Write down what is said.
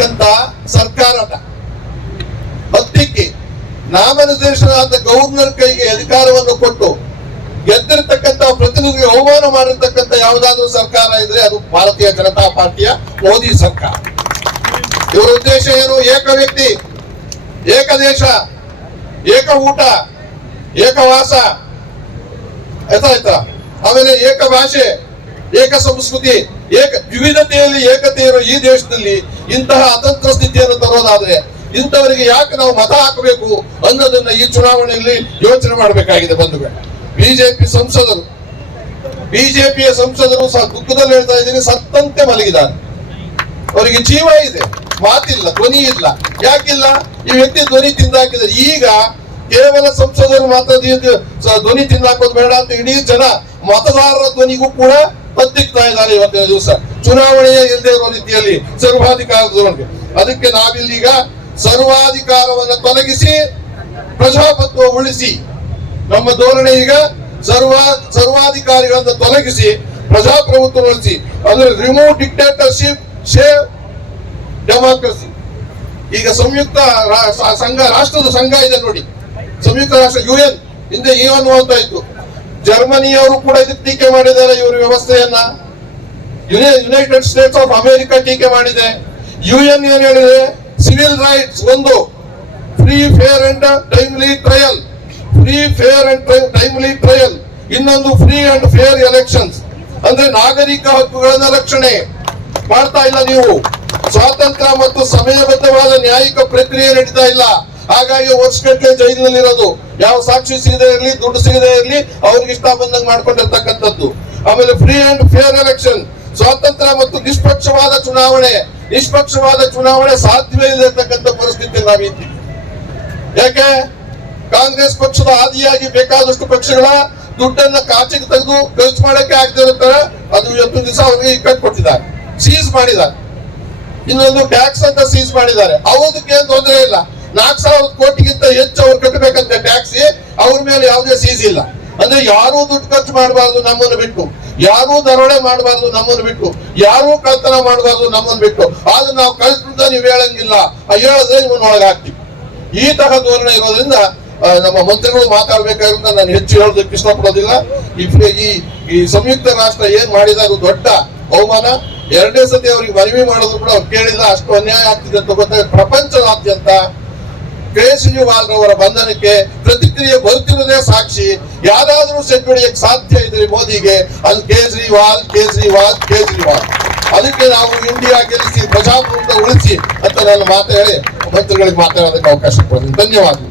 ಅಂತ ಸರ್ಕಾರದ ಹತ್ತಿಕ್ಕಿ ನಾಮನಿರ್ದೇಶನಾದ ಗವರ್ನರ್ ಕೈಗೆ ಅಧಿಕಾರವನ್ನು ಕೊಟ್ಟು ಗೆದ್ದಿರ್ತಕ್ಕಂತ ಪ್ರತಿನಿಧಿಗೆ ಅವಮಾನ ಮಾಡಿರ್ತಕ್ಕಂಥ ಯಾವುದಾದ್ರೂ ಸರ್ಕಾರ ಇದ್ರೆ ಅದು ಭಾರತೀಯ ಜನತಾ ಪಾರ್ಟಿಯ ಮೋದಿ ಸರ್ಕಾರ. ಇವರ ಉದ್ದೇಶ ಏನು? ಏಕ ವ್ಯಕ್ತಿ, ಏಕ ದೇಶ, ಏಕ ಊಟ ಏಕವಾಸ ಆಯ್ತಾ ಆಮೇಲೆ ಏಕ ಭಾಷೆ ಏಕ ಸಂಸ್ಕೃತಿ, ಏಕ ವಿವಿಧತೆಯಲ್ಲಿ ಏಕತೆ ಇರೋ ಈ ದೇಶದಲ್ಲಿ ಇಂತಹ ಅತಂತ್ರ ಸ್ಥಿತಿಯನ್ನು ತರೋದಾದ್ರೆ ಇಂಥವರಿಗೆ ಯಾಕೆ ನಾವು ಮತ ಹಾಕಬೇಕು ಅನ್ನೋದನ್ನ ಈ ಚುನಾವಣೆಯಲ್ಲಿ ಯೋಚನೆ ಮಾಡಬೇಕಾಗಿದೆ ಬಂಧುಗಳು. ಬಿಜೆಪಿ ಸಂಸದರು, ಬಿಜೆಪಿಯ ಸಂಸದರು ಸಹ ದುಃಖದಲ್ಲಿ ಹೇಳ್ತಾ ಇದ್ದೀನಿ, ಸತ್ತಂತೆ ಮಲಗಿದ್ದಾರೆ. ಅವರಿಗೆ ಜೀವ ಇದೆ, ಮಾತಿಲ್ಲ, ಧ್ವನಿ ಇಲ್ಲ. ಯಾಕಿಲ್ಲ? ಈ ವ್ಯಕ್ತಿ ಧ್ವನಿ ತಿಂದಾಕಿದ್ರೆ ಈಗ ಕೇವಲ ಸಂಸದರು ಮಾತ್ರ ಧ್ವನಿ ತಿಂದಾಕೋದು ಬೇಡ ಅಂತ ಇಡೀ ಜನ ಮತದಾರರ ಧ್ವನಿಗೂ ಕೂಡ ಬತ್ತಿಕ್ತಾ ಇದ್ದಾರೆ ಇವತ್ತಿನ ದಿವಸ. ಚುನಾವಣೆಯ ಇಲ್ಲದೆ ಇರೋ ರೀತಿಯಲ್ಲಿ ಸರ್ವಾಧಿಕಾರದವರಿಗೆ ಅದಕ್ಕೆ ನಾವಿಲ್ಲೀಗ ಸರ್ವಾಧಿಕಾರವನ್ನು ತೊಲಗಿಸಿ, ಪ್ರಜಾಪತ್ವ ಉಳಿಸಿ, ನಮ್ಮ ಧೋರಣೆ ಈಗ ಸರ್ವ, ಸರ್ವಾಧಿಕಾರಿಗಳನ್ನ ತೊಲಗಿಸಿ, ಪ್ರಜಾಪ್ರಭುತ್ವ ಉಳಿಸಿ, ಅಂದ್ರೆ ರಿಮೂವ್ ಡಿಕ್ಟೇಟರ್ಶಿಪ್ ಶೇವ್ ಡೆಮಾಕ್ರಸಿ ಈಗ ಸಂಯುಕ್ತ ಸಂಘ, ರಾಷ್ಟ್ರದ ಸಂಘ ಇದೆ ನೋಡಿ. ಸಂಯುಕ್ತ ರಾಷ್ಟ್ರ ಯು ಎನ್ ಹಿಂದೆ ಏನು ಎನ್ ಅಂತ ಇತ್ತು. ಜರ್ಮನಿಯವರು ಕೂಡ ಇದಕ್ಕೆ ಟೀಕೆ ಮಾಡಿದ್ದಾರೆ ಇವರ ವ್ಯವಸ್ಥೆಯನ್ನ. Uni- United States of America ಟೀಕೆ ಮಾಡಿದೆ. ಯು ಎನ್ ಏನ್ ಹೇಳಿದೆ? ಸಿವಿಲ್ ರೈಟ್ಸ್ ಒಂದು. Free, fair and timely trial. Free, fair and timely trial. ಇನ್ನೊಂದು ಫ್ರೀ ಅಂಡ್ ಫೇರ್ ಎಲೆಕ್ಷನ್ಸ್. ಅಂದ್ರೆ ನಾಗರಿಕ ಹಕ್ಕುಗಳನ್ನ ರಕ್ಷಣೆ. ಮಾಡ್ತಾ ಇಲ್ಲ ನೀವು. ಸ್ವಾತಂತ್ರ್ಯ ಮತ್ತು ಸಮಯಬದ್ಧವಾದ ನ್ಯಾಯಿಕ ಪ್ರಕ್ರಿಯೆ ನಡೀತಾ ಇಲ್ಲ. ಹಾಗಾಗಿ ವರ್ಷಗಟ್ಟಲೆ ಜೈಲಿನಲ್ಲಿರೋದು ಯಾವ ಸಾಕ್ಷಿ ಸಿಗದೆ ಇರಲಿ, ದುಡ್ಡು ಸಿಗದೆ ಇರಲಿ, ಅವ್ರಿಗೆ ಇಷ್ಟ ಬಂದಂಗೆ ಮಾಡ್ಕೊಂಡಿರ್ತಕ್ಕಂಥದ್ದು. ಆಮೇಲೆ ಫ್ರೀ ಅಂಡ್ ಫೇರ್ ಎಲೆಕ್ಷನ್ ಸ್ವಾತಂತ್ರ್ಯ ಮತ್ತು ನಿಷ್ಪಕ್ಷವಾದ ಚುನಾವಣೆ. ನಿಷ್ಪಕ್ಷವಾದ ಚುನಾವಣೆ ಸಾಧ್ಯವೇ ಇಲ್ಲತಕ್ಕಂಥ ಪರಿಸ್ಥಿತಿ ನಾವಿದ್ದೀವಿ ಯಾಕೆ? ಕಾಂಗ್ರೆಸ್ ಪಕ್ಷದ ಆದಿಯಾಗಿ ಬೇಕಾದಷ್ಟು ಪಕ್ಷಗಳ ದುಡ್ಡನ್ನ ಕಾಚಿಗೆ ತೆಗೆದು ಖರ್ಚು ಮಾಡಕ್ಕೆ ಆಗ್ತಿರುತ್ತಾರೆ ಅದು ಇವತ್ತು ದಿವಸ ಅವರಿಗೆ ಇಕ್ಕಟ್ಟು ಕೊಟ್ಟಿದ್ದಾರೆ. ಸೀಸ್ ಮಾಡಿದ್ದಾರೆ. ಇನ್ನೊಂದು ಟ್ಯಾಕ್ಸ್ ಅಂತ ಸೀಸ್ ಮಾಡಿದ್ದಾರೆ. ಅವುದಕ್ಕೆ ತೊಂದರೆ ಇಲ್ಲ. ನಾಲ್ಕು ಸಾವಿರ ಕೋಟಿಗಿಂತ ಹೆಚ್ಚು ಅವ್ರು ಕಟ್ಟಬೇಕಂತ ಟ್ಯಾಕ್ಸ್ ಅವ್ರ ಮೇಲೆ ಯಾವುದೇ ಸೀಸ್ ಇಲ್ಲ. ಅಂದ್ರೆ ಯಾರು ದುಡ್ಡು ಖರ್ಚು ಮಾಡಬಾರ್ದು ನಮ್ಮನ್ನು ಬಿಟ್ಟು. ಯಾರು ದರೋಡೆ ಮಾಡಬಾರ್ದು ನಮ್ಮನ್ನು ಬಿಟ್ಟು. ಯಾರು ಕಳ್ತನ ಮಾಡಬಾರ್ದು ನಮ್ಮನ್ನು ಬಿಟ್ಟು. ಆದ್ರೆ ನಾವು ಕಳಿಸ್ಬಿಟ್ಟ ನೀವು ಹೇಳಂಗಿಲ್ಲ. ಆ ಹೇಳಿದ್ರೆ ಒಳಗೆ ಹಾಕ್ತೀವಿ. ಈ ತರಹ ಧೋರಣೆ ಇರೋದ್ರಿಂದ ನಮ್ಮ ಮಂತ್ರಿಗಳು ಮಾತಾಡ್ಬೇಕಾದ್ರಿಂದ ನಾನು ಹೆಚ್ಚು ಹೇಳೋದಕ್ಕೆ ಇಷ್ಟಪಡೋದಿಲ್ಲ. ಈ ಈ ಸಂಯುಕ್ತ ರಾಷ್ಟ್ರ ಏನ್ ಮಾಡಿದ ಅದು ದೊಡ್ಡ ಅವಮಾನ. ಎರಡನೇ ಸತಿ ಅವ್ರಿಗೆ ಮನವಿ ಮಾಡೋದು ಕೂಡ ಅವ್ರು ಕೇಳಿಲ್ಲ ಅಷ್ಟು ಅನ್ಯಾಯ ಆಗ್ತಿದೆ ಅಂತ ಗೊತ್ತಾಗ ಪ್ರಪಂಚದಾದ್ಯಂತ ಕೇಜ್ರಿವಾಲ್ ರವರ ಬಂಧನಕ್ಕೆ ಪ್ರತಿಕ್ರಿಯೆ ಬರ್ತಿರೋದೇ ಸಾಕ್ಷಿ. ಯಾರಾದರೂ ಸೆಟ್ ಹೊಡೆಯಕ್ಕೆ ಸಾಧ್ಯ ಇದ್ರೆ ಮೋದಿಗೆ ಅಲ್ಲಿ ಕೇಜ್ರಿವಾಲ್ ಕೇಜ್ರಿವಾಲ್ ಕೇಜ್ರಿವಾಲ್. ಅದಕ್ಕೆ ನಾವು ಇಂಡಿಯಾ ಗೆಲ್ಲಿಸಿ, ಪ್ರಜಾಪ್ರಭುತ್ವ ಉಳಿಸಿ ಅಂತ ನಾನು ಮಾತು ಹೇಳಿ ಮಂತ್ರಿಗಳಿಗೆ ಮಾತಾಡೋದಕ್ಕೆ ಅವಕಾಶ ಕೊಡ್ತೀನಿ. ಧನ್ಯವಾದಗಳು.